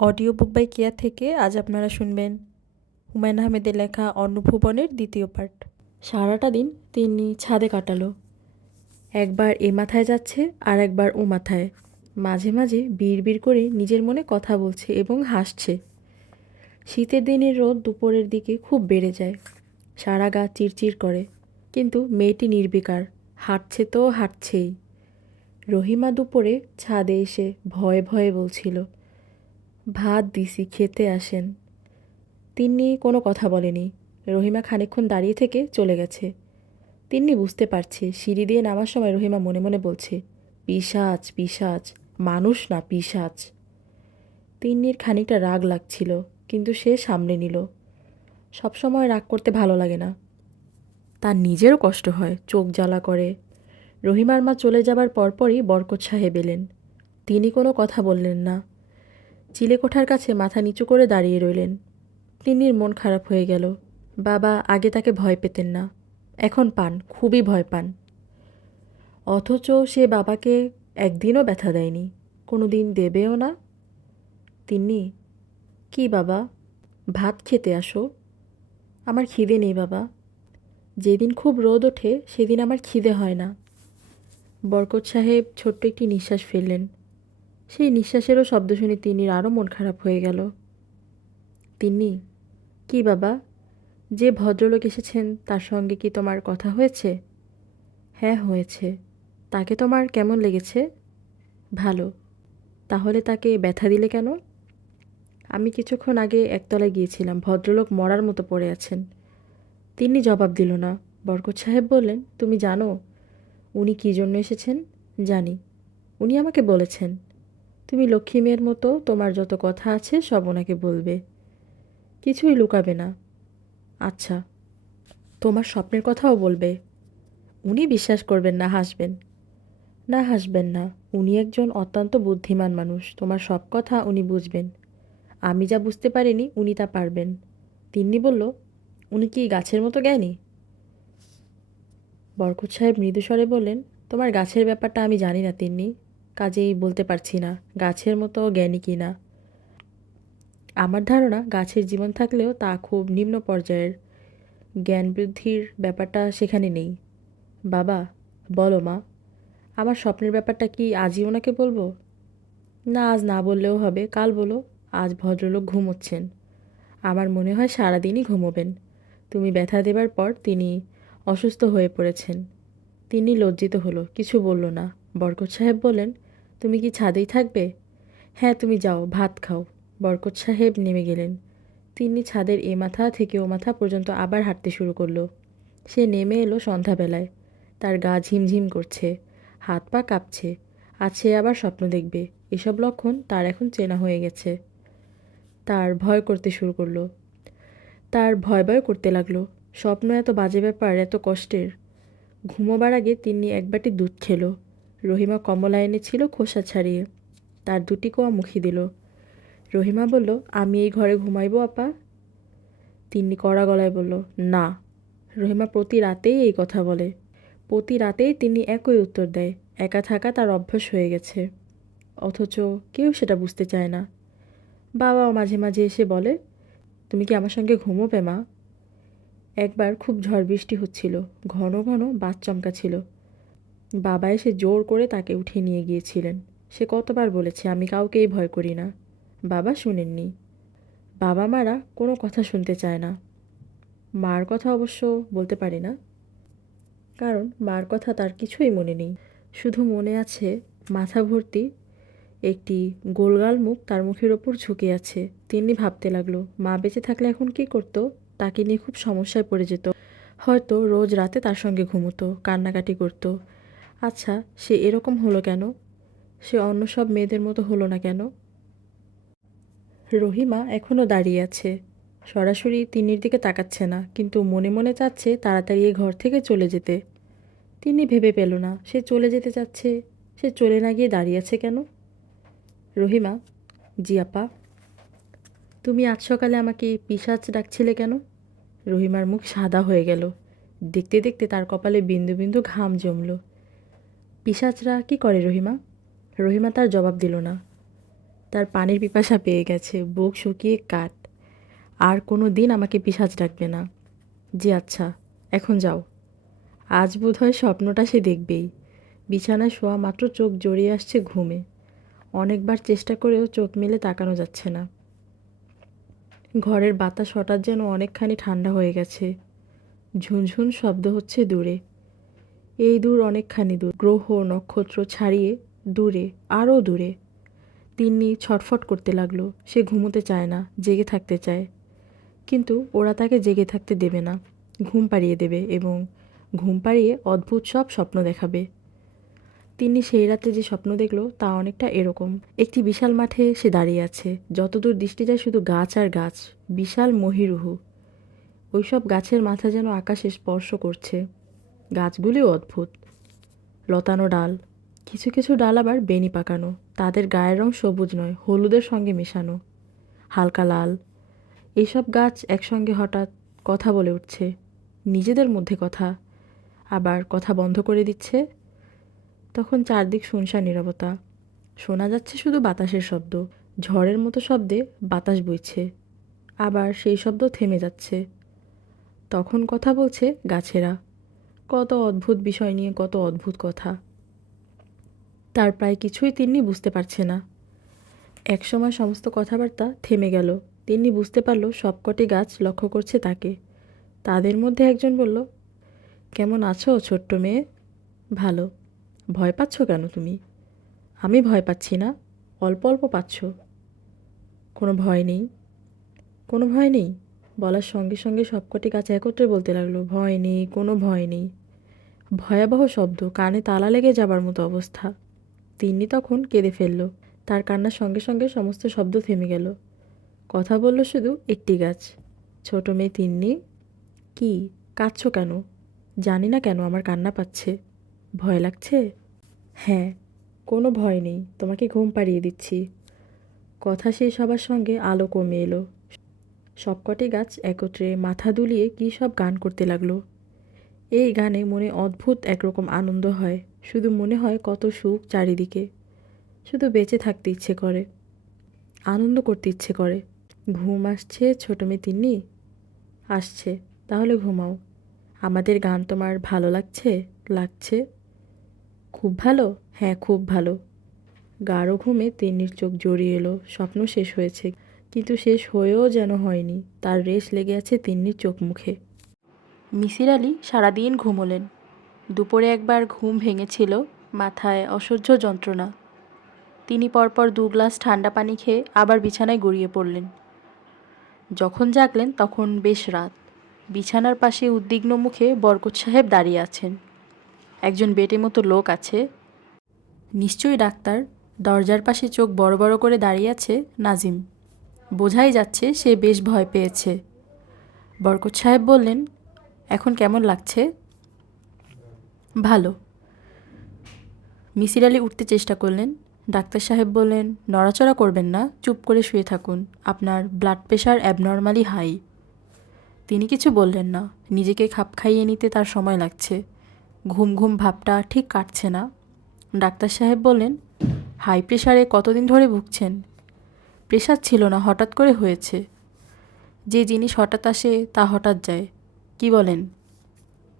Audio book by কেয়া থেকে আজ আপনারা শুনবেন হুমায়ুন আহমেদের লেখা অন্নভুবনের দ্বিতীয় পার্ট। সারাটা দিন তিনি ছাদে কাটালো। একবার এ মাথায় যাচ্ছে আর একবার ও মাথায়, মাঝে মাঝে বিড়বিড় করে নিজের মনে কথা বলছে এবং হাসছে। শীতের দিনের রোদ দুপুরের দিকে খুব বেড়ে যায়, সারা গা চিরচির করে, কিন্তু মেয়েটি নির্বিকার, হাঁটছে তো হাঁটছেই। রহিমা দুপুরে ছাদে এসে ভয়ে ভয়ে বলছিল, ভাত দিছি, খেতে আসেন। তিন্নি কোনো কথা বলেনি। রহিমা খানিকক্ষণ দাঁড়িয়ে থেকে চলে গেছে। তিন্নি বুঝতে পারছে সিঁড়ি দিয়ে নামার সময় রহিমা মনে মনে বলছে, পিশাচ পিশাচ, মানুষ না পিশাচ। তিন্নির খানিকটা রাগ লাগছিল, কিন্তু সে সামলে নিল। সবসময় রাগ করতে ভালো লাগে না, তার নিজেরও কষ্ট হয়, চোখ জ্বালা করে। রহিমার মা চলে যাবার পরপরই বরকত সাহেব এলেন। তিনি কোনো কথা বললেন না, চিলেকোঠার কাছে মাথা নিচু করে দাঁড়িয়ে রইলেন। তিন্নির মন খারাপ হয়ে গেল। বাবা আগে তাকে ভয় পেতেন না, এখন পান, খুবই ভয় পান। অথচ সে বাবাকে একদিনও ব্যথা দেয়নি, কোনো দিন দেবেও না। তিন্নি, কি বাবা? ভাত খেতে আসো। আমার খিদে নেই বাবা। যেদিন খুব রোদ ওঠে সেদিন আমার খিদে হয় না। বরকত সাহেব ছোট্ট একটি নিঃশ্বাস ফেললেন। সেই নিঃশ্বাসেরও শব্দ শুনে তিন্নির আরও মন খারাপ হয়ে গেল। তিন্নি, কি বাবা? যে ভদ্রলোক এসেছেন তার সঙ্গে কি তোমার কথা হয়েছে? হ্যাঁ হয়েছে। তাকে তোমার কেমন লেগেছে? ভালো। তাহলে তাকে ব্যথা দিলে কেন? আমি কিছুক্ষণ আগে একতলায় গিয়েছিলাম, ভদ্রলোক মরার মতো পড়ে আছেন। তিনি জবাব দিল না। বরকত সাহেব বললেন, তুমি জানো উনি কী জন্য এসেছেন? জানি, উনি আমাকে বলেছেন তুমি লক্ষ্মী মেয়ের মতো তোমার যত কথা আছে সব ওনাকে বলবে, কিছুই লুকাবে না। আচ্ছা, তোমার স্বপ্নের কথাও বলবে। উনি বিশ্বাস করবেন না, হাসবেন। না, হাসবেন না। উনি একজন অত্যন্ত বুদ্ধিমান মানুষ, তোমার সব কথা উনি বুঝবেন। আমি যা বুঝতে পারিনি উনি তা পারবেন। তিন্নি বলল, উনি কি গাছের মতো জ্ঞানী? বরকত সাহেব মৃদুস্বরে বললেন, তোমার গাছের ব্যাপারটা আমি জানি না তিন্নি, কাজেই বলতে পারছি না গাছের মতো জ্ঞানী কি না। আমার ধারণা গাছের জীবন থাকলেও তা খুব নিম্ন পর্যায়ের, জ্ঞান বৃদ্ধির ব্যাপারটা সেখানে নেই। বাবা, বলো মা, আমার স্বপ্নের ব্যাপারটা কি আজই ওনাকে বলবো? না, আজ না বললেও হবে, কাল বলো। আজ ভদ্রলোক ঘুমোচ্ছেন, আমার মনে হয় সারাদিনই ঘুমোবেন। তুমি ব্যথা দেবার পর তিনি অসুস্থ হয়ে পড়েছেন। তিনি লজ্জিত হলো, কিছু বলল না। বরকত সাহেব বললেন, তুমি কি ছাদেই থাকবে? হ্যাঁ, তুমি যাও, ভাত খাও। বরকত সাহেব নেমে গেলেন। তিনি ছাদের এ মাথা থেকে ও মাথা পর্যন্ত আবার হাঁটতে শুরু করলো। সে নেমে এলো সন্ধ্যাবেলায়। তার গা ঝিমঝিম করছে, হাত পা কাঁপছে। আজ সে আবার স্বপ্ন দেখবে, এসব লক্ষণ তার এখন চেনা হয়ে গেছে। তার ভয় করতে শুরু করলো। তার ভয় ভয় করতে লাগলো। স্বপ্ন এত বাজে ব্যাপার, এত কষ্টের। ঘুমোবার আগে তিনি এক বাটি দুধ খেলো। রহিমা কমলা এনেছিল খোসা ছাড়িয়ে, তার দুটি কোয়া মুখে দিল। রহিমা বলল, আমি এই ঘরে ঘুমাইব আপা? তিন্নি কড়া গলায় বলল, না। রহিমা প্রতি রাতেই এই কথা বলে, প্রতি রাতেই তিনি একই উত্তর দেয়। একা থাকা তার অভ্যাস হয়ে গেছে, অথচ কেউ সেটা বুঝতে চায় না। বাবাও মাঝে মাঝে এসে বলে, তুমি কি আমার সঙ্গে ঘুমোবে মা? একবার খুব ঝড় বৃষ্টি হচ্ছিল, ঘন ঘন বাজ চমকাছিল। বাবা এসে জোর করে তাকে উঠিয়ে নিয়ে গিয়েছিলেন। সে কতবার বলেছে আমি কাউকেই ভয় করি না, বাবা শুনেননি। বাবা মারা কোনো কথা শুনতে চায় না। মার কথা অবশ্য বলতে পারি না, কারণ মার কথা তার কিছুই মনে নেই। শুধু মনে আছে মাথা ভর্তি একটি গোলগাল মুখ তার মুখের ওপর ঝুঁকে আছে। তিনি ভাবতে লাগলো, মা বেঁচে থাকলে এখন কি করতো? তাকে নিয়ে খুব সমস্যায় পড়ে যেত। হয়তো রোজ রাতে তার সঙ্গে ঘুমোতো, কান্নাকাটি করতো। আচ্ছা, সে এরকম হলো কেন? সে অন্য সব মেয়েদের মতো হলো না কেন? রহিমা এখনও দাঁড়িয়ে আছে, সরাসরি তিন্নির দিকে তাকাচ্ছে না, কিন্তু মনে মনে চাচ্ছে তাড়াতাড়ি এ ঘর থেকে চলে যেতে। তিনি ভেবে পেল না সে চলে যেতে চাচ্ছে, সে চলে না গিয়ে দাঁড়িয়ে আছে কেন। রহিমা, জি আপা। তুমি আজ সকালে আমাকে পিশাচ ডাকছিলে কেন? রহিমার মুখ সাদা হয়ে গেল। দেখতে দেখতে তার কপালে বিন্দু বিন্দু ঘাম জমল। পিশাচরা কি করে রহিমা? রহিমা তার জবাব দিল না। তার পানির পিপাসা পেয়ে গেছে, বুক শুকিয়ে কাঠ। আর কোনো দিন আমাকে পিশাচ ডাকবে না। জি আচ্ছা, এখন যাও। আজ বোধহয় স্বপ্নটা সে দেখবেই। বিছানায় শোয়া মাত্র চোখ জড়িয়ে আসছে ঘুমে। অনেকবার চেষ্টা করেও চোখ মেলে তাকানো যাচ্ছে না। ঘরের বাতাস হঠাৎ যেন অনেকখানি ঠান্ডা হয়ে গেছে। ঝুনঝুন শব্দ হচ্ছে দূরে। এই দূর অনেকখানি দূর, গ্রহ নক্ষত্র ছাড়িয়ে দূরে, আরও দূরে। তিন্নি ছটফট করতে লাগলো। সে ঘুমোতে চায় না, জেগে থাকতে চায়। কিন্তু ওরা তাকে জেগে থাকতে দেবে না, ঘুম পাড়িয়ে দেবে এবং ঘুম পাড়িয়ে অদ্ভুত সব স্বপ্ন দেখাবে। তিন্নি সেই রাতে যে স্বপ্ন দেখলো তা অনেকটা এরকম। একটি বিশাল মাঠে সে দাঁড়িয়ে আছে। যতদূর দৃষ্টি যায় শুধু গাছ আর গাছ, বিশাল মহীরুহ। ওইসব গাছের মাথা যেন আকাশে স্পর্শ করছে। গাছগুলিও অদ্ভুত, লতানো ডাল, কিছু কিছু ডাল আবার বেনি পাকানো। তাদের গায়ের রং সবুজ নয়, হলুদের সঙ্গে মেশানো, হালকা লাল। এইসব গাছ একসঙ্গে হঠাৎ কথা বলে উঠছে, নিজেদের মধ্যে কথা, আবার কথা বন্ধ করে দিচ্ছে। তখন চারদিক শুনশান নীরবতা। শোনা যাচ্ছে শুধু বাতাসের শব্দ, ঝড়ের মতো শব্দে বাতাস বইছে, আবার সেই শব্দ থেমে যাচ্ছে। তখন কথা বলছে গাছেরা, কত অদ্ভুত বিষয় নিয়ে কত অদ্ভুত কথা। তার প্রায় কিছুই তিন্নি বুঝতে পারছে না। একসময় সমস্ত কথাবার্তা থেমে গেল। তিন্নি বুঝতে পারল সবকটি গাছ লক্ষ্য করছে তাকে। তাদের মধ্যে একজন বলল, কেমন আছো ছোট্ট মেয়ে? ভালো। ভয় পাচ্ছ কেন তুমি? আমি ভয় পাচ্ছি না, অল্প অল্প পাচ্ছ। কোনো ভয় নেই। কোনো ভয় নেই? বলার সঙ্গে সঙ্গে সবকটি গাছ একত্রে বলতে লাগলো, ভয় নেই, কোনো ভয় নেই। ভয়াবহ শব্দ, কানে তালা লেগে যাবার মতো অবস্থা। তিন্নি তখন কেঁদে ফেলল। তার কান্নার সঙ্গে সঙ্গে সমস্ত শব্দ থেমে গেল। কথা বলল শুধু একটি গাছ, ছোট মেয়ে তিন্নি। কি কাঁদছ কেন? জানি না কেন আমার কান্না পাচ্ছে। ভয় লাগছে? হ্যাঁ, কোনো ভয় নেই, তোমাকে ঘুম পাড়িয়ে দিচ্ছি। কথা শেষ হবার সঙ্গে আলো কমে এলো। সবকটি গাছ একত্রে মাথা দুলিয়ে কী সব গান করতে লাগলো। এই গানে মনে অদ্ভুত একরকম আনন্দ হয়। শুধু মনে হয় কত সুখ চারিদিকে। শুধু বেঁচে থাকতে ইচ্ছে করে, আনন্দ করতে ইচ্ছে করে। ঘুম আসছে ছোট মেয়ে তিন্নি? আসছে। তাহলে ঘুমাও। আমাদের গান তোমার ভালো লাগছে? লাগছে? খুব ভালো? হ্যাঁ, খুব ভালো। গাঢ় ঘুমে তিন্নির চোখ জড়িয়ে এলো। স্বপ্ন শেষ হয়েছে, কিন্তু শেষ হয়েও যেন হয়নি। তার রেশ লেগে আছে তিন্নির চোখ মুখে। মিসির আলি সারাদিন ঘুমোলেন। দুপুরে একবার ঘুম ভেঙেছিল, মাথায় অসহ্য যন্ত্রণা। তিনি পরপর 2 গ্লাস ঠান্ডা পানি খেয়ে আবার বিছানায় গড়িয়ে পড়লেন। যখন জাগলেন তখন বেশ রাত। বিছানার পাশে উদ্বিগ্ন মুখে বরকত সাহেব দাঁড়িয়ে আছেন। একজন বেটে মতো লোক আছে, নিশ্চয়ই ডাক্তার। দরজার পাশে চোখ বড় বড় করে দাঁড়িয়ে আছে নাজিম। বোঝাই যাচ্ছে সে বেশ ভয় পেয়েছে। বরকত সাহেব বললেন, এখন কেমন লাগছে? ভালো। মিসির আলি উঠতে চেষ্টা করলেন। ডাক্তার সাহেব বললেন, নড়াচড়া করবেন না, চুপ করে শুয়ে থাকুন, আপনার ব্লাড প্রেশার অ্যাবনর্মালি হাই। তিনি কিছু বললেন না। নিজেকে খাপ খাইয়ে নিতে তার সময় লাগছে। ঘুম ঘুম ভাবটা ঠিক কাটছে না। ডাক্তার সাহেব বললেন, হাই প্রেশারে কতদিন ধরে ভুগছেন? প্রেশার ছিল না, হঠাৎ করে হয়েছে। যে জিনিস হঠাৎ আসে তা হঠাৎ যায়। কি বলেন?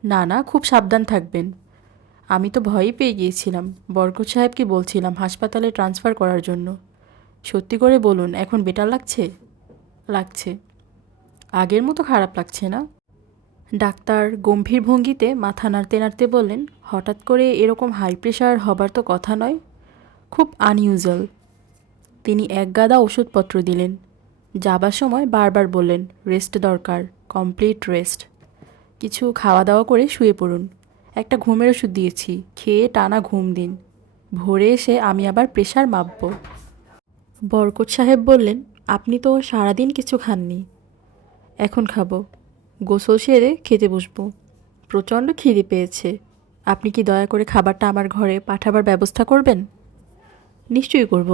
না না, খুব সাবধান থাকবেন। আমি তো ভয়ই পেয়ে গিয়েছিলাম। বরকত সাহেবকে বলছিলাম হাসপাতালে ট্রান্সফার করার জন্য। সত্যি করে বলুন, এখন বেটার লাগছে? লাগছে। আগের মতো খারাপ লাগছে না? ডাক্তার গম্ভীর ভঙ্গিতে মাথা নাড়তে নাড়তে বললেন, হঠাৎ করে এরকম হাই প্রেশার হবার তো কথা নয়, খুব আনইউজুয়াল। তিনি এক গাদা ওষুধপত্র দিলেন। যাবার সময় বারবার বললেন, রেস্ট দরকার, কমপ্লিট রেস্ট। কিছু খাওয়া দাওয়া করে শুয়ে পড়ুন। একটা ঘুমের ওষুধ দিয়েছি, খেয়ে টানা ঘুম দিন। ভোরে এসে আমি আবার প্রেশার মাপব। বরকত সাহেব বললেন, আপনি তো সারাদিন কিছু খাননি। এখন খাবো। গোসল সেরে খেতে বসবো। প্রচণ্ড খিদে পেয়েছে। আপনি কি দয়া করে খাবারটা আমার ঘরে পাঠাবার ব্যবস্থা করবেন? নিশ্চয়ই করব।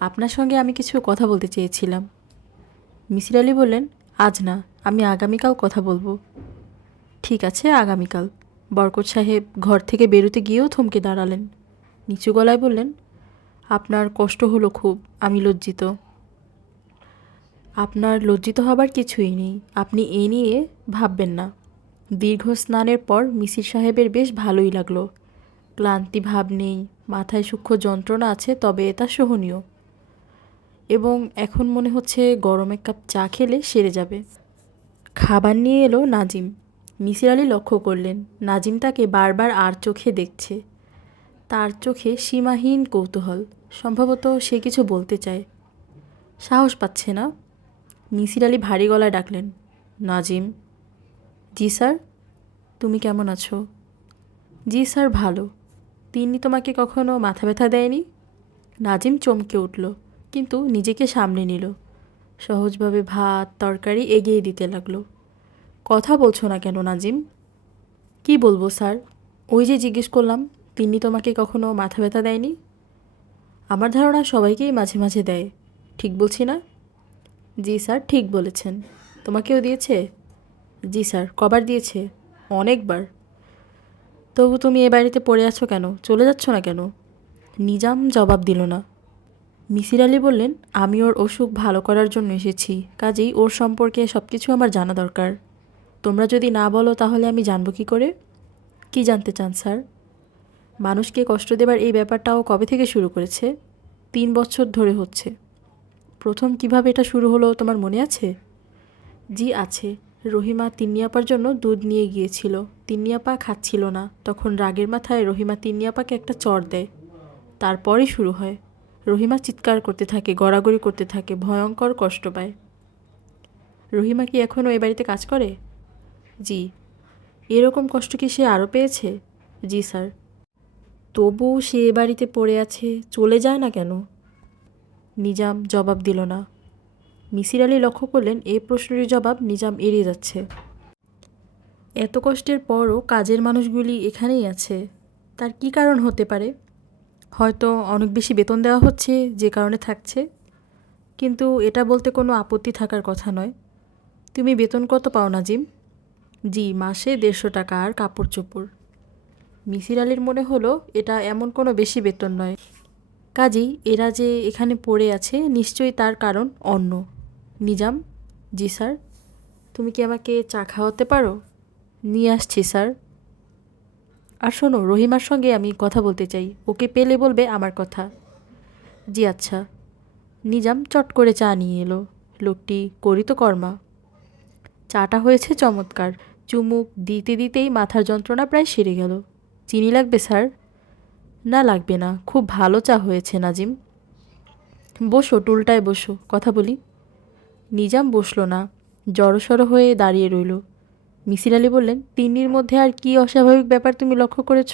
আপনার সঙ্গে আমি কিছু কথা বলতে চেয়েছিলাম। মিসির আলি বললেন, আজ না, আমি আগামীকাল কথা বলবো। ঠিক আছে, আগামীকাল। বরকত সাহেব ঘর থেকে বেরোতে গিয়েও থমকে দাঁড়ালেন। নিচু গলায় বললেন, আপনার কষ্ট হলো খুব, আমি লজ্জিত। আপনার লজ্জিত হবার কিছুই নেই, আপনি এ নিয়ে ভাববেন না। দীর্ঘ স্নানের পর মিসির সাহেবের বেশ ভালোই লাগলো। ক্লান্তি ভাব নেই, মাথায় সূক্ষ্ম যন্ত্রণা আছে, তবে তা সহনীয়। এবং এখন মনে হচ্ছে গরম এক কাপ চা খেলে সেরে যাবে। খাবার নিয়ে এলো নাজিম। মিসির আলি লক্ষ্য করলেন নাজিম তাকে বারবার আর চোখে দেখছে। তার চোখে সীমাহীন কৌতূহল, সম্ভবত সে কিছু বলতে চায়, সাহস পাচ্ছে না। মিসির আলি ভারী গলায় ডাকলেন, নাজিম। জি স্যার। তুমি কেমন আছো? জি স্যার, ভালো। তিনি তোমাকে কখনো মাথা ব্যথা দেয়নি? নাজিম চমকে উঠল, কিন্তু নিজেকে সামলে নিল। সহজভাবে ভাত তরকারি এগিয়ে দিতে লাগলো। কথা বলছো না কেন নাজিম? কি বলবো স্যার? ওই যে জিজ্ঞেস করলাম, তিনি তোমাকে কখনো মাথা ব্যথা দেয়নি? আমার ধারণা সবাইকেই মাঝে মাঝে দেয়, ঠিক বলছি না? জি স্যার, ঠিক বলেছেন। তোমাকেও দিয়েছে? জি স্যার। কবার দিয়েছে? অনেকবার। তবু তুমি এ বাড়িতে পড়ে আছো কেন? চলে যাচ্ছ না কেন? নিজাম জবাব দিল না। মিসির আলি বললেন, আমি ওর অসুখ ভালো করার জন্য এসেছি, কাজেই ওর সম্পর্কে সব কিছু আমার জানা দরকার। তোমরা যদি না বলো তাহলে আমি জানবো কী করে? কি জানতে চান স্যার? মানুষকে কষ্ট দেবার এই ব্যাপারটাও কবে থেকে শুরু করেছে? 3 বছর ধরে হচ্ছে। প্রথম কিভাবে এটা শুরু হলো তোমার মনে আছে? জি আছে। রহিমা তিন্নিয়াপার জন্য দুধ নিয়ে গিয়েছিল। তিন্নিয়াপা খাচ্ছিল না, তখন রাগের মাথায় রহিমা তিন্নিয়াপাকে একটা চড় দেয়। তারপরই শুরু হয়। রহিমা চিৎকার করতে থাকে, গড়াগড়ি করতে থাকে, ভয়ঙ্কর কষ্ট পায়। রহিমা কি এখনও এ বাড়িতে কাজ করে? জি। এরকম কষ্ট কি সে আরও পেয়েছে? জি স্যার। তবু সে এ বাড়িতে পড়ে আছে, চলে যায় না কেন? নিজাম জবাব দিল না। মিসির আলি লক্ষ্য করলেন এই প্রশ্নের জবাব নিজাম এড়িয়ে যাচ্ছে। এত কষ্টের পরও কাজের মানুষগুলি এখানেই আছে, তার কি কারণ হতে পারে? হয়তো অনেক বেশি বেতন দেওয়া হচ্ছে, যে কারণে থাকছে। কিন্তু এটা বলতে কোনো আপত্তি থাকার কথা নয়। তুমি বেতন কত পাও নাজিম? জি, মাসে 150 টাকা আর কাপড় চোপড়। মিসির আলির মনে হলো এটা এমন কোনো বেশি বেতন নয়। কাজেই এরা যে এখানে পড়ে আছে নিশ্চয়ই তার কারণ অন্য। নিজাম। জি স্যার। তুমি কি আমাকে চা খাওয়াতে পারো? নিয়ে আসছি স্যার। আর শোনো, রহিমার সঙ্গে আমি কথা বলতে চাই, ওকে পেলে বলবে আমার কথা। জি আচ্ছা। নিজাম চট করে চা নিয়ে এলো। লোকটি করিত কর্মা। চাটা হয়েছে চমৎকার। চুমুক দিতে দিতেই মাথার যন্ত্রণা প্রায় সেরে গেল। চিনি লাগবে স্যার? না লাগবে না, খুব ভালো চা হয়েছে নাজিম। বসো, টুলটায় বসো, কথা বলি। নিজাম বসল না, জড়সড় হয়ে দাঁড়িয়ে রইল। মিসির আলি বললেন, তিন্নির মধ্যে আর কি অস্বাভাবিক ব্যাপার তুমি লক্ষ্য করেছ?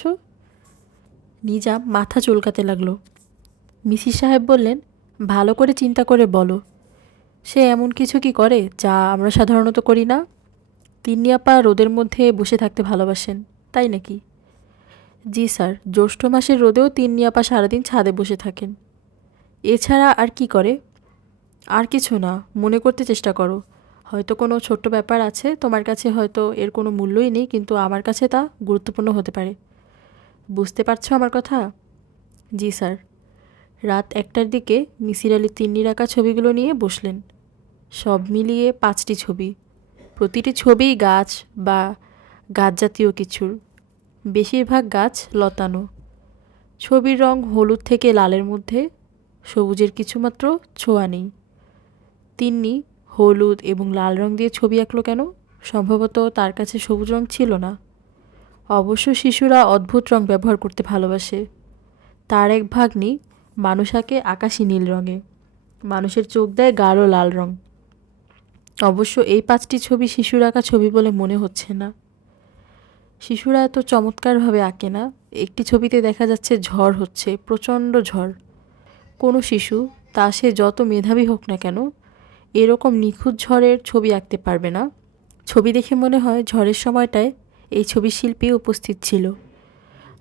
নিজাম মাথা চুলকাতে লাগলো। মিসির সাহেব বললেন, ভালো করে চিন্তা করে বলো। সে এমন কিছু কি করে যা আমরা সাধারণত করি না? তিন্নি আপা রোদের মধ্যে বসে থাকতে ভালোবাসেন, তাই নাকি? জি স্যার, জ্যৈষ্ঠ মাসের রোদেও তিন্নি আপা সারাদিন ছাদে বসে থাকেন। এছাড়া আর কি করে? আর কিছু না, মনে করতে চেষ্টা করো। হয়তো কোনো ছোট্ট ব্যাপার আছে, তোমার কাছে হয়তো এর কোনো মূল্যই নেই, কিন্তু আমার কাছে তা গুরুত্বপূর্ণ হতে পারে। বুঝতে পারছো আমার কথা? জি স্যার। রাত 1টার দিকে মিসির আলি তিন্নির আঁকা ছবিগুলো নিয়ে বসলেন। সব মিলিয়ে 5টি ছবি। প্রতিটি ছবিই গাছ বা গাছ জাতীয় কিছুর। বেশিরভাগ গাছ লতানো। ছবির রং হলুদ থেকে লালের মধ্যে, সবুজের কিছুমাত্র ছোঁয়া নেই। তিন্নি হলুদ এবং লাল রং দিয়ে ছবি আঁকলো কেন? সম্ভবত তার কাছে সবুজ রং ছিল না। অবশ্য শিশুরা অদ্ভুত রং ব্যবহার করতে ভালোবাসে। তার এক ভাগ্নি মানুষ আঁকে আকাশি নীল রঙে, মানুষের চোখ দেয় গাঢ় লাল রং। অবশ্য এই 5টি ছবি শিশুর আঁকা ছবি বলে মনে হচ্ছে না। শিশুরা এত চমৎকারভাবে আঁকে না। একটি ছবিতে দেখা যাচ্ছে ঝড় হচ্ছে, প্রচণ্ড ঝড়। কোনো শিশু, তা সে যত মেধাবী হোক না কেন, এরকম নিখুঁত ঝড়ের ছবি আঁকতে পারবে না। ছবি দেখে মনে হয় ঝড়ের সময়টায় এই ছবির শিল্পী উপস্থিত ছিল।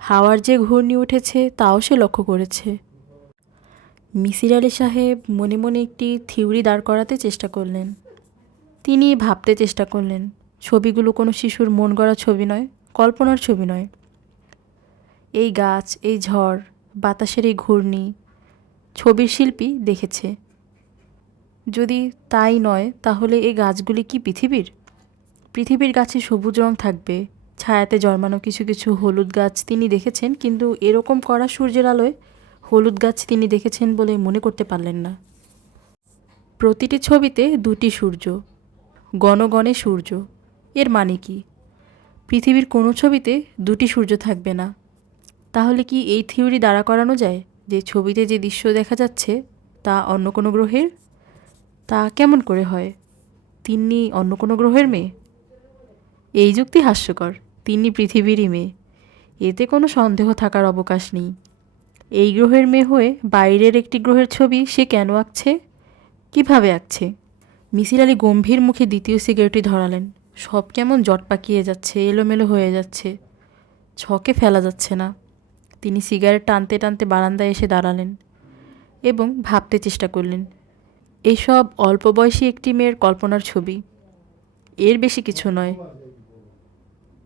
হাওয়ার যে ঘূর্ণি উঠেছে তাও সে লক্ষ্য করেছে। মিসির আলি সাহেব মনে মনে একটি থিওরি দাঁড় করাতে চেষ্টা করলেন। তিনি ভাবতে চেষ্টা করলেন, ছবিগুলো কোনো শিশুর মন গড়া ছবি নয়, কল্পনার ছবি নয়। এই গাছ, এই ঝড়, বাতাসের এই ঘূর্ণি, ছবির শিল্পী দেখেছে। যদি তাই নয়, তাহলে এই গাছগুলি কি পৃথিবীর গাছে সবুজ রং থাকবে, ছায়াতে জন্মানো কিছু কিছু হলুদ গাছ তিনি দেখেছেন, কিন্তু এরকম কড়া সূর্যের আলোয় হলুদ গাছ তিনি দেখেছেন বলে মনে করতে পারলেন না। প্রতিটি ছবিতে দুটি সূর্য, গণগণে সূর্য। এর মানে কি? পৃথিবীর কোনো ছবিতে দুটি সূর্য থাকবে না। তাহলে কি এই থিওরি দাঁড়া করানো যায় যে ছবিতে যে দৃশ্য দেখা যাচ্ছে তা অন্য কোনো গ্রহের? তা কেমন করে হয়? তিন্নি অন্য কোনো গ্রহের মেয়ে? এই যুক্তি হাস্যকর। তিন্নি পৃথিবীরই মেয়ে, এতে কোনো সন্দেহ থাকার অবকাশ নেই। এই গ্রহের মেয়ে হয়ে বাইরের একটি গ্রহের ছবি সে কেন আঁকছে? কিভাবে আঁকছে? মিসির আলি গম্ভীর মুখে দ্বিতীয় সিগারেটটি ধরালেন। সব কেমন জট পাকিয়ে যাচ্ছে, এলোমেলো হয়ে যাচ্ছে, ছকে ফেলা যাচ্ছে না। তিনি সিগারেট টানতে টানতে বারান্দায় এসে দাঁড়ালেন এবং ভাবতে চেষ্টা করলেন। এইসব অল্প বয়সী একটি মেয়ের কল্পনার ছবি, এর বেশি কিছু নয়।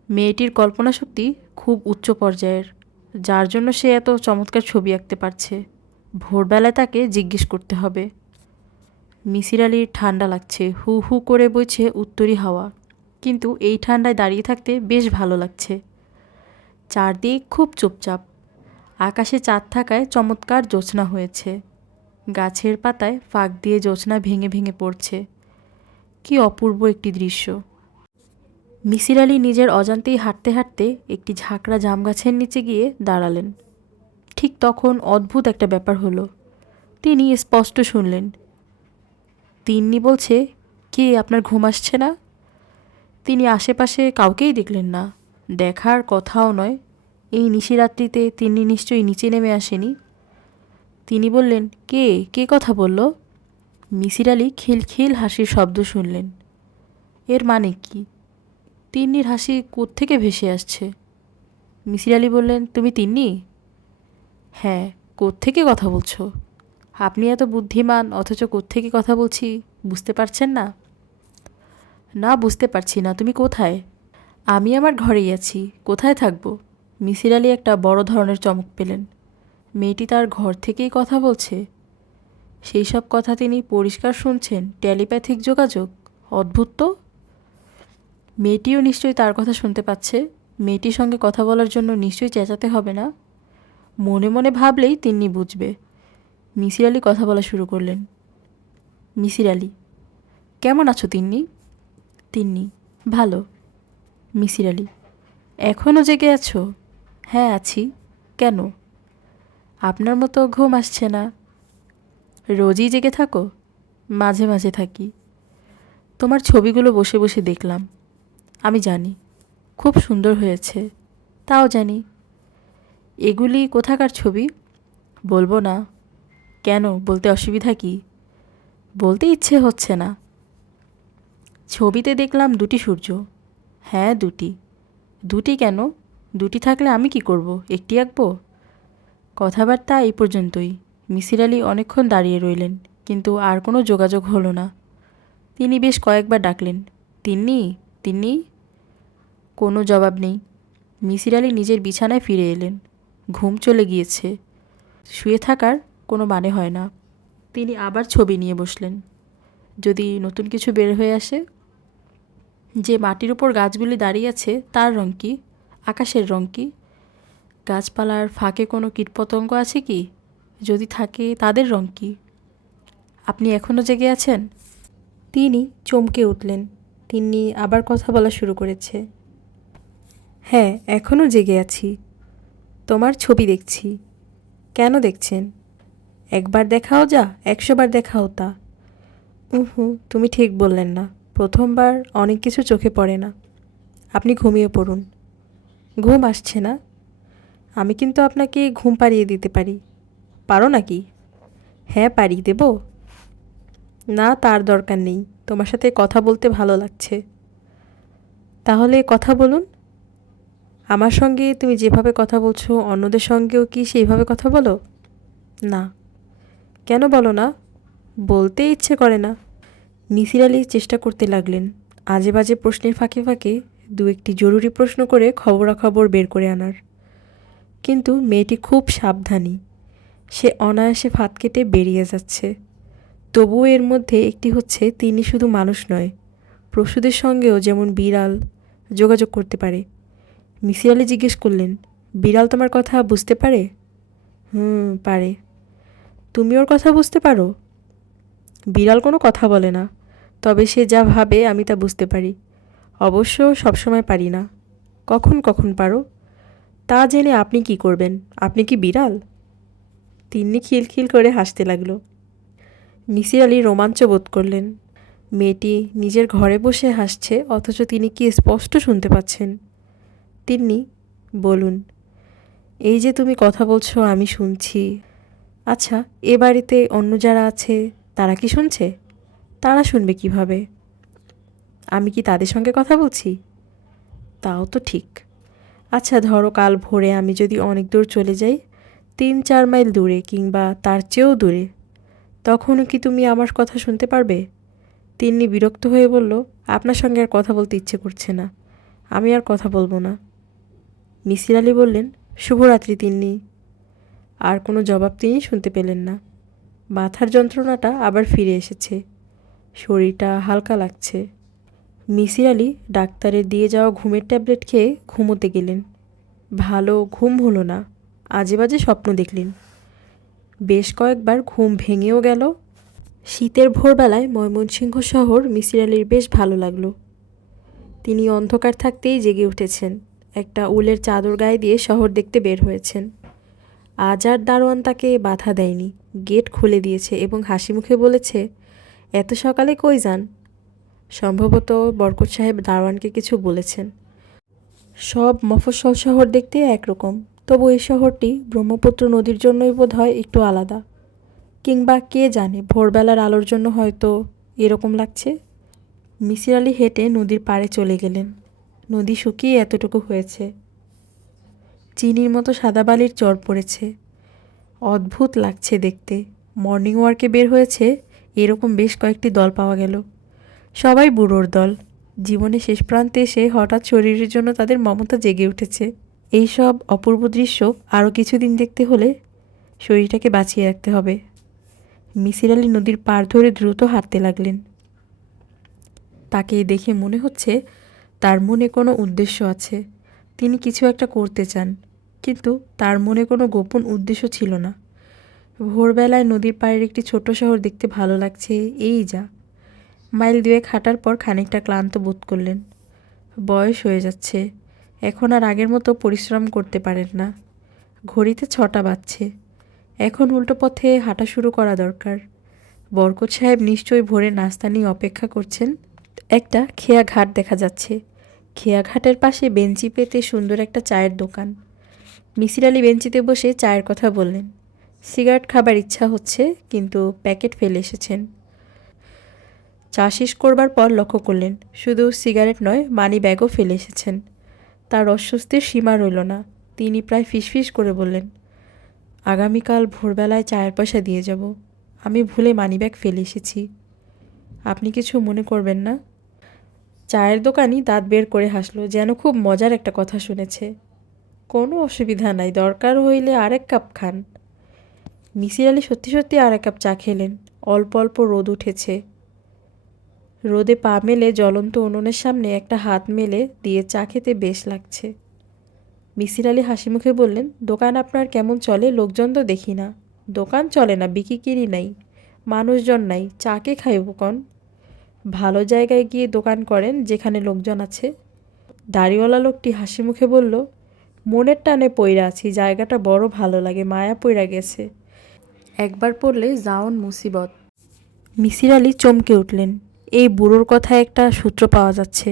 মেয়েটির কল্পনা শক্তি খুব উচ্চ পর্যায়ের, যার জন্য সে এত চমৎকার ছবি আঁকতে পারছে। ভোরবেলায় তাকে জিজ্ঞেস করতে হবে। মিসির আলির ঠান্ডা লাগছে, হু হু করে বইছে উত্তরি হাওয়া, কিন্তু এই ঠান্ডায় দাঁড়িয়ে থাকতে বেশ ভালো লাগছে। চারদিক খুব চুপচাপ, আকাশে চাঁদ থাকায় চমৎকার জ্যোৎস্না হয়েছে। গাছের পাতায় ফাঁক দিয়ে জ্যোৎস্না ভেঙে ভেঙে পড়ছে। কি অপূর্ব একটি দৃশ্য! মিসির আলি নিজের অজান্তেই হাঁটতে হাঁটতে একটি ঝাঁকড়া জাম গাছের নিচে গিয়ে দাঁড়ালেন। ঠিক তখন অদ্ভুত একটা ব্যাপার হলো। তিনি স্পষ্ট শুনলেন, তিন্নি বলছে, কে আপনার ঘুম আসছে না? তিনি আশেপাশে কাউকেই দেখলেন না, দেখার কথাও নয়। এই নিশিরাত্রিতে তিন্নি নিশ্চয়ই নিচে নেমে আসেনি। তিনি বললেন, কে কে কথা বলল? মিসির আলি খিলখিল হাসির শব্দ শুনলেন। এর মানে কি? তিন্নির হাসি কোত্থেকে ভেসে আসছে? মিসির আলি বললেন, তুমি তিন্নি? হ্যাঁ। কোত্থেকে কথা বলছো? আপনি এত বুদ্ধিমান, অথচ কোত্থেকে কথা বলছি বুঝতে পারছেন না? না, বুঝতে পারছি না। তুমি কোথায়? আমি আমার ঘরেই আছি। কোথায় থাকবো? মিসির আলি একটা বড় ধরনের চমক পেলেন। মেয়েটি তার ঘর থেকেই কথা বলছে। সেই সব কথা তিনি পরিষ্কার শুনছেন। টেলিপ্যাথিক যোগাযোগ! অদ্ভুত তো। মেয়েটিও নিশ্চয়ই তার কথা শুনতে পাচ্ছে। মেয়েটির সঙ্গে কথা বলার জন্য নিশ্চয়ই চেঁচাতে হবে না। মনে মনে ভাবলেই তিন্নি বুঝবে। মিসির আলি কথা বলা শুরু করলেন। মিসির আলি, কেমন আছো তিন্নি? তিন্নি, ভালো। মিসির আলি, এখনও জেগে আছো? হ্যাঁ, আছি। কেন? আপনার মতো ঘুম আসছে না। রোজই জেগে থাকো? মাঝে মাঝে থাকি। তোমার ছবিগুলো বসে বসে দেখলাম। আমি জানি খুব সুন্দর হয়েছে, তাও জানি। এগুলি কোথাকার ছবি? বলবো না। কেন, বলতে অসুবিধা কি? বলতে ইচ্ছে হচ্ছে না। ছবিতে দেখলাম দুটি সূর্য। হ্যাঁ, দুটি। দুটি কেন? দুটি থাকলে আমি কি করব? একটি আঁকবো? কথাবার্তা এই পর্যন্তই। মিসির আলি অনেকক্ষণ দাঁড়িয়ে রইলেন, কিন্তু আর কোনো যোগাযোগ হলো না। তিনি বেশ কয়েকবার ডাকলেন, তিন্নি, তিন্নি। কোনো জবাব নেই। মিসির আলি নিজের বিছানায় ফিরে এলেন। ঘুম চলে গিয়েছে। শুয়ে থাকার কোনো মানে হয় না। তিনি আবার ছবি নিয়ে বসলেন। যদি নতুন কিছু বের হয়ে আসে। যে মাটির উপর গাছগুলি দাঁড়িয়ে আছে তার রং কি? আকাশের রং কি? গাছপালার ফাঁকে কোনো কীটপতঙ্গ আছে কি? যদি থাকে তাদের রং কি? আপনি এখনও জেগে আছেন? তিনি চমকে উঠলেন। তিনি আবার কথা বলা শুরু করেছে। হ্যাঁ, এখনও জেগে আছি। তোমার ছবি দেখছি। কেন দেখছেন? একবার দেখাও যা, 100 বার দেখাও তা। তুমি ঠিক বললেন না। প্রথমবার অনেক কিছু চোখে পড়ে না। আপনি ঘুমিয়ে পড়ুন। ঘুম আসছে না? আমি কিন্তু আপনাকে ঘুম পাড়িয়ে দিতে পারি। পারো নাকি? হ্যাঁ, পারি। দেব? না, তার দরকার নেই। তোমার সাথে কথা বলতে ভালো লাগছে। তাহলে কথা বলুন। আমার সঙ্গে তুমি যেভাবে কথা বলছো অন্যদের সঙ্গেও কি সেইভাবে কথা বলো? না। কেন বলো না? বলতে ইচ্ছে করে না। মিসির আলি চেষ্টা করতে লাগলেন আজে বাজে প্রশ্নের ফাঁকে ফাঁকে দু একটি জরুরি প্রশ্ন করে খবরাখবর বের করে আনার। কিন্তু মেয়েটি খুব সাবধানী। সে অনায়াসে ফাঁদ কেটে বেরিয়ে যাচ্ছে। তবুও এর মধ্যে একটি হচ্ছে, তিনি শুধু মানুষ নয়, পশুদের সঙ্গেও যেমন বিড়াল যোগাযোগ করতে পারে। মিসির আলি জিজ্ঞেস করলেন, বিড়াল তোমার কথা বুঝতে পারে? পারে। তুমি ওর কথা বুঝতে পারো? বিড়াল কোনো কথা বলে না, তবে সে যা ভাবে আমি তা বুঝতে পারি। অবশ্য সবসময় পারি না, কখন কখন পারো। তা জেনে আপনি কি করবেন? আপনি কি বিড়াল? তিন্নি খিলখিল করে হাসতে লাগলো। মিসির আলি রোমাঞ্চ বোধ করলেন। মেয়েটি নিজের ঘরে বসে হাসছে, অথচ তিনি কি স্পষ্ট শুনতে পাচ্ছেন। তিন্নি, বলুন। এই যে তুমি কথা বলছো আমি শুনছি। আচ্ছা, এ বাড়িতে অন্য যারা আছে তারা কি শুনছে? তারা শুনবে কিভাবে? আমি কি তাদের সঙ্গে কথা বলছি? তাও তো ঠিক। আচ্ছা ধরো, কাল ভোরে আমি যদি অনেক দূর চলে যাই, 3-4 মাইল দূরে কিংবা তার চেয়েও দূরে, তখনও কি তুমি আমার কথা শুনতে পারবে? তিন্নি বিরক্ত হয়ে বলল, আপনার সঙ্গে আর কথা বলতে ইচ্ছে করছে না, আমি আর কথা বলবো না। মিসির আলি বললেন, শুভরাত্রি তিন্নি। আর কোনো জবাব তিনি শুনতে পেলেন না। মাথার যন্ত্রণাটা আবার ফিরে এসেছে, শরীরটা হালকা লাগছে। মিসির আলি ডাক্তারের দিয়ে যাওয়া ঘুমের ট্যাবলেট খেয়ে ঘুমোতে গেলেন। ভালো ঘুম হলো না, আজে বাজে স্বপ্ন দেখলেন। বেশ কয়েকবার ঘুম ভেঙেও গেল। শীতের ভোরবেলায় ময়মনসিংহ শহর মিসির আলির বেশ ভালো লাগলো। তিনি অন্ধকার থাকতেই জেগে উঠেছেন, একটা উলের চাদর গায়ে দিয়ে শহর দেখতে বের হয়েছেন। আজ আর দারোয়ান তাকে বাধা দেয়নি, গেট খুলে দিয়েছে এবং হাসি মুখে বলেছে, এত সকালে কই যান? সম্ভবত বরকত সাহেব দারোয়ানকে কিছু বলেছেন। সব মফস্বল শহর দেখতে একরকম, তবু এই শহরটি ব্রহ্মপুত্র নদীর জন্যই বোধ হয় একটু আলাদা। কিংবা কে জানে, ভোরবেলার আলোর জন্য হয়তো এরকম লাগছে। মিসির আলি হেঁটে নদীর পাড়ে চলে গেলেন। নদী শুকিয়ে এতটুকু হয়েছে, চিনির মতো সাদা বালির চর পড়েছে। অদ্ভুত লাগছে দেখতে। মর্নিং ওয়ার্কে বের হয়েছে এরকম বেশ কয়েকটি দল পাওয়া গেল। সবাই বুড়োর দল। জীবনে শেষ প্রান্তে এসে হঠাৎ শরীরের জন্য তাদের মমতা জেগে উঠেছে। এই সব অপূর্ব দৃশ্য আরও কিছুদিন দেখতে হলে শরীরটাকে বাঁচিয়ে রাখতে হবে। মিসির আলি নদীর পাড় ধরে দ্রুত হাঁটতে লাগলেন। তাকে দেখে মনে হচ্ছে তার মনে কোনো উদ্দেশ্য আছে, তিনি কিছু একটা করতে চান, কিন্তু তার মনে কোনো গোপন উদ্দেশ্য ছিল না। ভোরবেলায় নদীর পাড়ের একটি ছোট শহর দেখতে ভালো লাগছে, এই যা। মাইল 2 হাঁটার পর খানিকটা ক্লান্ত বোধ করলেন। বয়স হয়ে যাচ্ছে, এখন আর আগের মতো পরিশ্রম করতে পারেন না। ঘড়িতে 6টা বাজছে, এখন উল্টো পথে হাঁটা শুরু করা দরকার। বরকত সাহেব নিশ্চয়ই ভোরে নাস্তা নিয়ে অপেক্ষা করছেন। একটা খেয়া ঘাট দেখা যাচ্ছে। খেয়া ঘাটের পাশে বেঞ্চি পেতে সুন্দর একটা চায়ের দোকান। মিসির আলি বেঞ্চিতে বসে চায়ের কথা বললেন। সিগারেট খাবার ইচ্ছা হচ্ছে, কিন্তু প্যাকেট ফেলে এসেছেন। চা শেষ করবার পর লক্ষ্য করলেন শুধু সিগারেট নয়, মানি ব্যাগও ফেলে এসেছেন। তার অস্বস্তির সীমা রইল না। তিনি প্রায় ফিসফিস করে বললেন, আগামীকাল ভোরবেলায় চায়ের পয়সা দিয়ে যাব। আমি ভুলে মানিব্যাগ ফেলে এসেছি। আপনি কিছু মনে করবেন না? চায়ের দোকানি দাঁত বের করে হাসলো, যেন খুব মজার একটা কথা শুনেছে। কোনো অসুবিধা নাই, দরকার হইলে আরেক কাপ খান। মিসির আলি সত্যি সত্যি আরেক কাপ চা খেলেন। অল্প অল্প রোদ উঠেছে। রোদে পা মেলে জ্বলন্ত উনুনের সামনে একটা হাত মেলে দিয়ে চা খেতে বেশ লাগছে। মিসির আলি হাসি মুখে বললেন, দোকান আপনার কেমন চলে? লোকজন তো দেখি না। দোকান চলে না, বিক্রি নাই, মানুষজন নাই, চা কে খাইব কন? ভালো জায়গায় গিয়ে দোকান করেন যেখানে লোকজন আছে। দাড়িওয়ালা লোকটি হাসি মুখে বলল, মনের টানে পইরা আছি, জায়গাটা বড় ভালো লাগে, মায়া পইরা গেছে, একবার পড়লে জাউন মুসিবত। মিসির আলি চমকে উঠলেন। এই বুড়োর কথায় একটা সূত্র পাওয়া যাচ্ছে।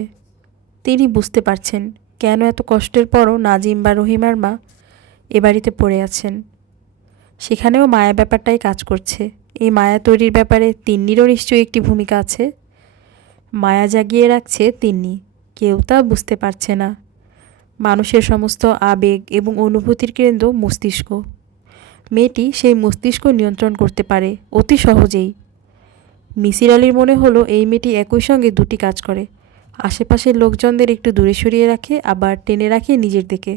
তিনি বুঝতে পারছেন কেন এত কষ্টের পরও নাজিম বা রহিমার মা এ বাড়িতে পড়ে আছেন। সেখানেও মায়া ব্যাপারটাই কাজ করছে। এই মায়া তৈরির ব্যাপারে তিন্নিরও নিশ্চয়ই একটি ভূমিকা আছে। মায়া জাগিয়ে রাখছে তিন্নি, কেউ তা বুঝতে পারছে না। মানুষের সমস্ত আবেগ এবং অনুভূতির কেন্দ্র মস্তিষ্ক। মেয়েটি সেই মস্তিষ্ক নিয়ন্ত্রণ করতে পারে অতি সহজেই। মিসির আলির মনে হলো এই মেয়েটি একই সঙ্গে দুটি কাজ করে, আশেপাশের লোকজনদের একটু দূরে সরিয়ে রাখে, আবার টেনে রাখে নিজের দিকে।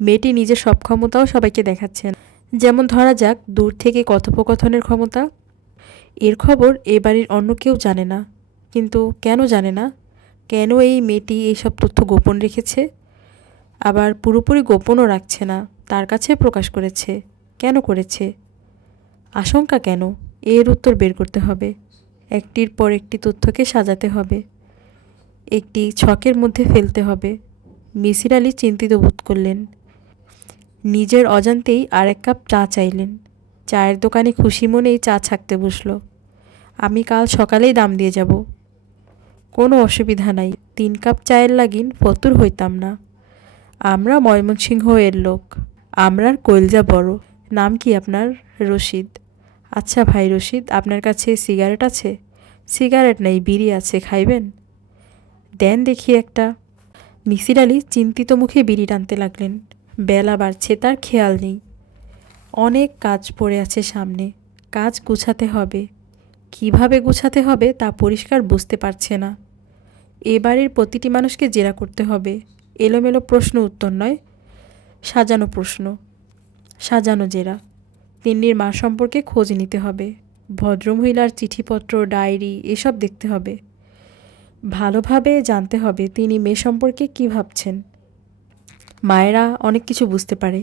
মেয়েটি নিজের সব ক্ষমতাও সবাইকে দেখাচ্ছেন। যেমন ধরা যাক দূর থেকে কথোপকথনের ক্ষমতা। এর খবর এ বাড়ির অন্য কেউ জানে না। কিন্তু কেন জানে না? কেন এই মেয়েটি এইসব তথ্য গোপন রেখেছে? আবার পুরোপুরি গোপনও রাখছে না, তার কাছে প্রকাশ করেছে। কেন করেছে? আশঙ্কা কেন? এর উত্তর বের করতে হবে। একটির পর একটি তথ্যকে সাজাতে হবে, একটি ছকের মধ্যে ফেলতে হবে। মিসির আলি চিন্তিত বোধ করলেন। নিজের অজান্তেই আর এক কাপ চা চাইলেন। চায়ের দোকানে খুশি মনেই চা ছাকতে বসল। আমি কাল সকালেই দাম দিয়ে যাব। কোনো অসুবিধা নাই, 3 কাপ চায়ের লাগিন ফতুর হইতাম না। আমরা ময়মনসিংহ এর লোক, আমরার কইলজা বড়। নাম কি আপনার? রশিদ। আচ্ছা ভাই রশিদ, আপনার কাছে সিগারেট আছে? সিগারেট নেই, বিড়ি আছে, খাইবেন? দেন দেখি একটা। মিসির আলি চিন্তিত মুখে বিড়ি টানতে লাগলেন। বেলা বাড়ছে, তার খেয়াল নেই। অনেক কাজ পড়ে আছে সামনে, কাজ গুছাতে হবে। কিভাবে গুছাতে হবে তা পরিষ্কার বুঝতে পারছে না। এ বাড়ির প্রতিটি মানুষকে জেরা করতে হবে। এলোমেলো প্রশ্ন উত্তর নয়, সাজানো প্রশ্ন, সাজানো জেরা। তিন্নির মা সম্পর্কে খোঁজ নিতে হবে। ভদ্রমহিলার চিঠিপত্র, ডায়েরি এসব দেখতে হবে। ভালোভাবে জানতে হবে তিনি মেয়ে সম্পর্কে কী ভাবছেন। মায়েরা অনেক কিছু বুঝতে পারে।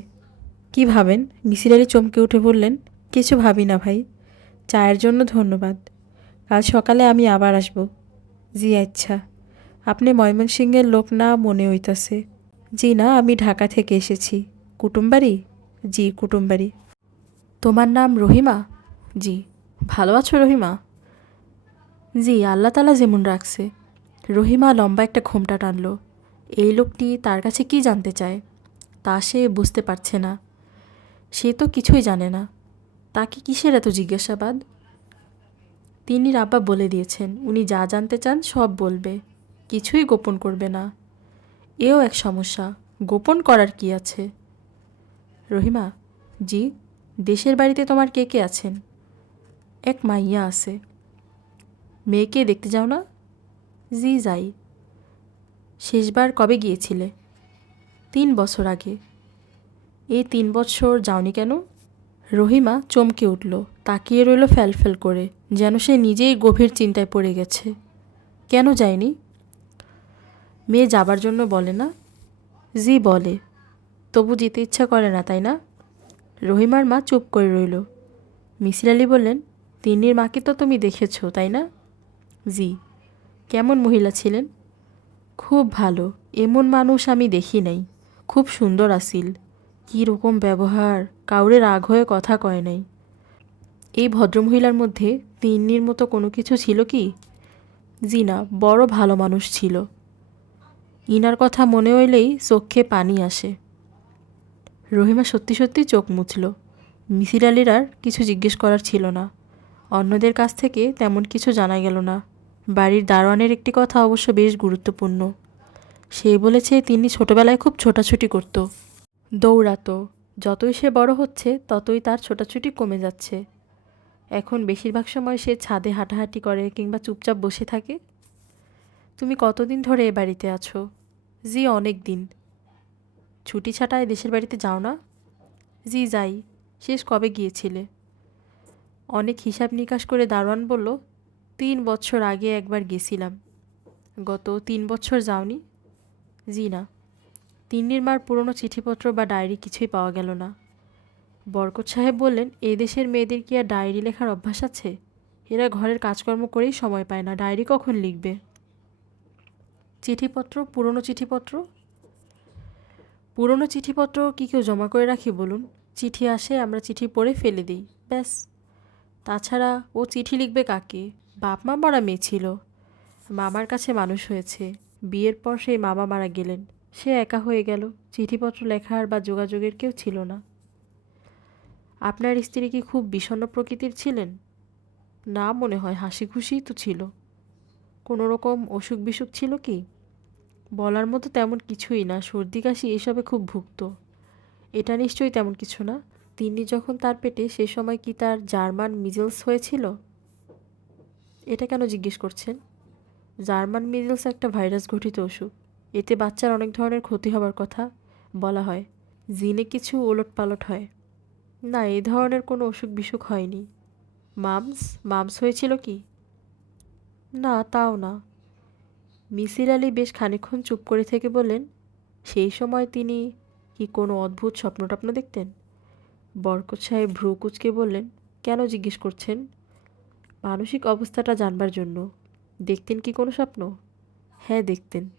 কি ভাবেন? মিসির আলি চমকে উঠে বললেন, কিছু ভাবি না ভাই। চায়ের জন্য ধন্যবাদ। কাল সকালে আমি আবার আসব। জি আচ্ছা। আপনি ময়মনসিংহের লোক না মনে হইতাছে। জি না, আমি ঢাকা থেকে এসেছি। কুটুমবাড়ি? জি কুটুমবাড়ি। তোমার নাম রহিমা? জি। ভালো আছো রহিমা? জি, আল্লাহ তালা যেমন রাখছে। রহিমা লম্বা একটা ঘোমটা টানল। এই লোকটি তার কাছে কি জানতে চায় তা সে বুঝতে পারছে না। সে তো কিছুই জানে না, তাকে কিসের এত জিজ্ঞাসাবাদ? তিন্নির আব্বা বলে দিয়েছেন উনি যা জানতে চান সব বলবে, কিছুই গোপন করবে না। এও এক সমস্যা, গোপন করার কি আছে? রহিমা? জি। দেশের বাড়িতে তোমার কে কে আছেন? এক মাইয়া আছে। মেয়েকে দেখতে যাও না? জি যাই। শেষবার কবে গিয়েছিলে? 3 বছর আগে। এই 3 বছর যাওনি কেন? রহিমা চমকে উঠল, তাকিয়ে রইল ফ্যালফ্যাল করে, যেন সে নিজেই গভীর চিন্তায় পড়ে গেছে। কেন যায়নি? মেয়ে যাবার জন্য বলে না? জি বলে, তবু যেতে ইচ্ছা করে না, তাই না? রহিমার মা চুপ করে রইল। মিসির আলি বললেন, তিন্নির মাকে তো তুমি দেখেছ, তাই না? জি। কেমন মহিলা ছিলেন? খুব ভালো, এমন মানুষ আমি দেখি নাই। খুব সুন্দর আসিল। কী রকম ব্যবহার, কাউরে রাগ হয়ে কথা কয় নাই। এই ভদ্রমহিলার মধ্যে তিন্নির মতো কোনো কিছু ছিল কি? জি না, বড় ভালো মানুষ ছিল। ইনার কথা মনে হইলেই চোখে পানি আসে। রহিমা সত্যি সত্যি চোখ মুছল। মিসির আলির আর কিছু জিজ্ঞেস করার ছিল না। অন্যদের কাছ থেকে তেমন কিছু জানা গেল না। বাড়ির দারোয়ানের একটি কথা অবশ্য বেশ গুরুত্বপূর্ণ। সে বলেছে তিনি ছোটবেলায় খুব ছোটাছুটি করত, দৌড়াতো। যতই সে বড় হচ্ছে ততই তার ছোটাছুটি কমে যাচ্ছে। এখন বেশিরভাগ সময় সে ছাদে হাঁটাহাঁটি করে কিংবা চুপচাপ বসে থাকে। তুমি কতদিন ধরে এ বাড়িতে আছো? জি অনেক দিন। ছুটি ছাটায় দেশের বাড়িতে যাও না? জি যাই। শেষ কবে গিয়েছিলে? অনেক হিসাব নিকাশ করে দারোয়ান বলল, 3 বছর আগে একবার গেছিলাম। গত 3 বছর যাওনি? জি না। তিন্নির মার পুরনো চিঠিপত্র বা ডায়েরি কিছুই পাওয়া গেল না। বরকত সাহেব বললেন, এই দেশের মেয়েদের কি আর ডায়েরি লেখার অভ্যাস আছে? এরা ঘরের কাজকর্ম করেই সময় পায় না, ডায়েরি কখন লিখবে? চিঠিপত্র, পুরনো চিঠিপত্র? পুরনো চিঠিপত্র কি কেউ জমা করে রাখি বলুন? চিঠি আসে, আমরা চিঠি পড়ে ফেলে দিই, ব্যাস। তাছাড়া ও চিঠি লিখবে কাকে? বাপ মা মরা মেয়ে ছিল, মামার কাছে মানুষ হয়েছে। বিয়ের পর সেই মামা মারা গেলেন, সে একা হয়ে গেল। চিঠিপত্র লেখার বা যোগাযোগের কেউ ছিল না। আপনার স্ত্রী কি খুব বিষণ্ণ প্রকৃতির ছিলেন? না, মনে হয় হাসি খুশিই তো ছিল। কোনো রকম অসুখ বিসুখ ছিল কি? বলার মতো তেমন কিছুই না, সর্দি কাশি এসবে খুব ভুগত। এটা নিশ্চয়ই তেমন কিছু না। তিনি যখন তার পেটে সে সময় কি তার জার্মান মিজলস হয়েছিল? এটা কেন জিজ্ঞেস করছেন? জার্মান মিজলস একটা ভাইরাস ঘটিত অসুখ। এতে বাচ্চার অনেক ধরনের ক্ষতি হবার কথা বলা হয়। জিনে কিছু ওলটপালট হয়। না, এই ধরনের কোনো অসুখ বিসুখ হয়নি। মামস মামস হয়েছিল কি? না, তাও না। মিসির আলি বেশ খানিকক্ষণ চুপ করে থেকে বললেন, সেই সময় তিনি কি কোনো অদ্ভুত স্বপ্ন টপ্ন দেখতেন? বরকত সাহেব ভ্রু কুঁচকে বললেন, কেন জিজ্ঞেস করছেন? মানসিক অবস্থাটা জানবার জন্য। দেখতেন কি কোনো স্বপ্ন? হ্যাঁ, দেখতেন।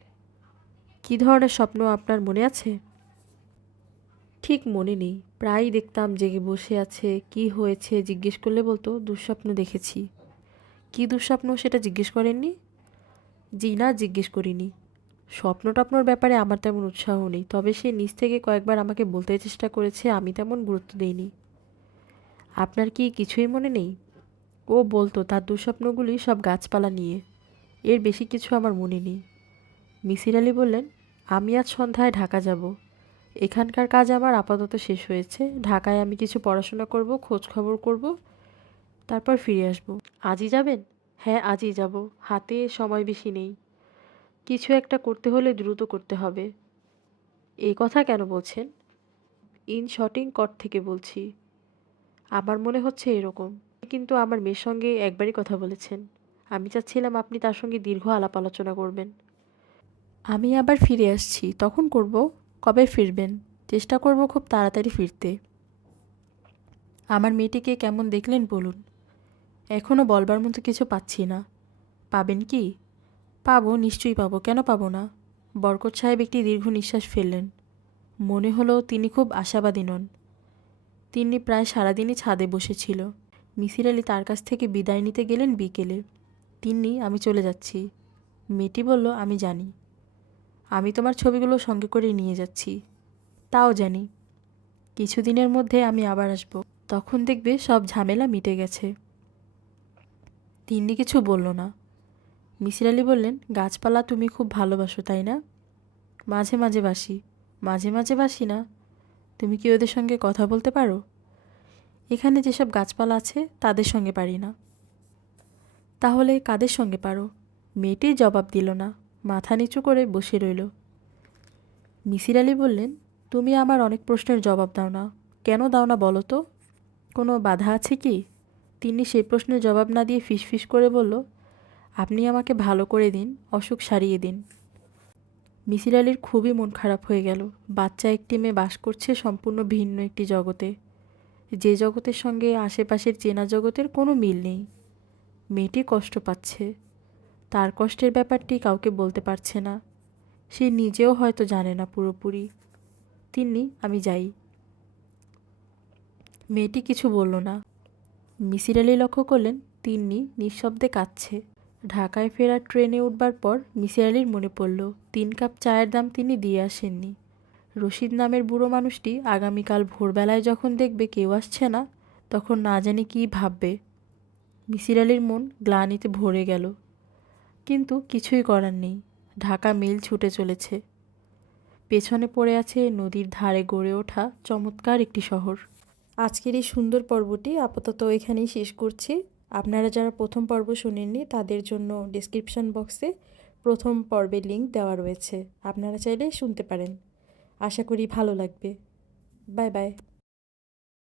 কী ধরনের স্বপ্ন আপনার মনে আছে? ঠিক মনে নেই। প্রায়ই দেখতাম জেগে বসে আছে, কি হয়েছে জিজ্ঞেস করলে বলতো দুঃস্বপ্ন দেখেছি। কী দুঃস্বপ্ন সেটা জিজ্ঞেস করেননি? জি না, জিজ্ঞেস করিনি। স্বপ্ন টপ্নর ব্যাপারে আমার তেমন উৎসাহ নেই, তবে সে নিজ থেকে কয়েকবার আমাকে বলতে চেষ্টা করেছে, আমি তেমন গুরুত্ব দেইনি। আপনার কি কিছুই মনে নেই? ও বলতো তার দুঃস্বপ্নগুলি সব গাছপালা নিয়ে। এর বেশি কিছু আমার মনে নেই। মিসির আলি বললেন, আমি আজ সন্ধ্যায় ঢাকা যাব। এখানকার কাজ আমার আপাতত শেষ হয়েছে। ঢাকায় আমি কিছু পড়াশোনা করব, খোঁজ খবর করব, তারপর ফিরে আসব। আজই যাবেন? হ্যাঁ, আজই যাব। হাতে সময় বেশি নেই। কিছু একটা করতে হলে দ্রুত করতে হবে। এই কথা কেন বলছেন? ইন শর্টিং কট থেকে বলছি। আমার মনে হচ্ছে এরকম। কিন্তু আমার মেয়ের সঙ্গে একবারই কথা বলেছেন। আমি চাচ্ছিলাম আপনি তার সঙ্গে দীর্ঘ আলাপ আলোচনা করবেন। আমি আবার ফিরে আসছি, তখন করব। কবে ফিরবেন? চেষ্টা করব খুব তাড়াতাড়ি ফিরতে। আমার মেয়েটিকে কেমন দেখলেন বলুন। এখনও বলবার মতো কিছু পাচ্ছি না। পাবেন কি? পাবো, নিশ্চয়ই পাবো, কেন পাবো না? বরকত সাহেব একটি দীর্ঘ নিঃশ্বাস ফেললেন। মনে হলো তিনি খুব আশাবাদী নন। তিন্নি প্রায় সারাদিনই ছাদে বসেছিল। মিসির আলি তার কাছ থেকে বিদায় নিতে গেলেন বিকেলে। তিন্নি, আমি চলে যাচ্ছি। মেয়েটি বলল, আমি জানি। আমি তোমার ছবিগুলো সঙ্গে করে নিয়ে যাচ্ছি। তাও জানি। কিছুদিনের মধ্যে আমি আবার আসব। তখন দেখবে সব ঝামেলা মিটে গেছে। তিন্নি কিছু বলল না। মিসির আলি বললেন, গাছপালা তুমি খুব ভালোবাসো, তাই না? মাঝে মাঝে বাসি। মাঝে মাঝে বাসি না? তুমি কি ওদের সঙ্গে কথা বলতে পারো? এখানে যেসব গাছপালা আছে তাদের সঙ্গে পারি না। তাহলে কাদের সঙ্গে পারো? মেয়েটি জবাব দিল না, মাথা নিচু করে বসে রইল। মিসির আলি বললেন, তুমি আমার অনেক প্রশ্নের জবাব দাও না। কেন দাও না বলো তো? কোনো বাধা আছে কি? তিনি সেই প্রশ্নের জবাব না দিয়ে ফিসফিস করে বলল, আপনি আমাকে ভালো করে দিন, অসুখ সারিয়ে দিন। মিসির আলির খুবই মন খারাপ হয়ে গেল। বাচ্চা একটি মেয়ে বাস করছে সম্পূর্ণ ভিন্ন একটি জগতে, যে জগতের সঙ্গে আশেপাশের চেনা জগতের কোনো মিল নেই। মেয়েটি কষ্ট পাচ্ছে। তার কষ্টের ব্যাপারটি কাউকে বলতে পারছে না। সে নিজেও হয়তো জানে না পুরোপুরি। তিন্নি, আমি যাই। মেয়েটি কিছু বলল না। মিসির আলি লক্ষ্য করলেন তিন্নি নিঃশব্দে কাঁদছে। ঢাকায় ফেরার ট্রেনে উঠবার পর মিসির আলির মনে পড়ল 3 কাপ চায়ের দাম তিনি দিয়ে আসেননি। রশিদ নামের বুড়ো মানুষটি আগামীকাল ভোরবেলায় যখন দেখবে কেউ আসছে না, তখন না জানি কী ভাববে। মিসির আলির মন গ্লানিতে ভরে গেল। কিন্তু কিছুই করার নেই। ঢাকা মেল ছুটে চলেছে। পেছনে পড়ে আছে নদীর ধারে গড়ে ওঠা চমৎকার একটি শহর। আজকের এই সুন্দর পর্বটি আপাতত এখানেই শেষ করছি। আপনারা যারা প্রথম পর্ব শোনেননি তাদের জন্য ডেসক্রিপশন বক্সে প্রথম পর্বের লিঙ্ক দেওয়া রয়েছে, আপনারা চাইলে শুনতে পারেন। আশা করি ভালো লাগবে। Bye bye.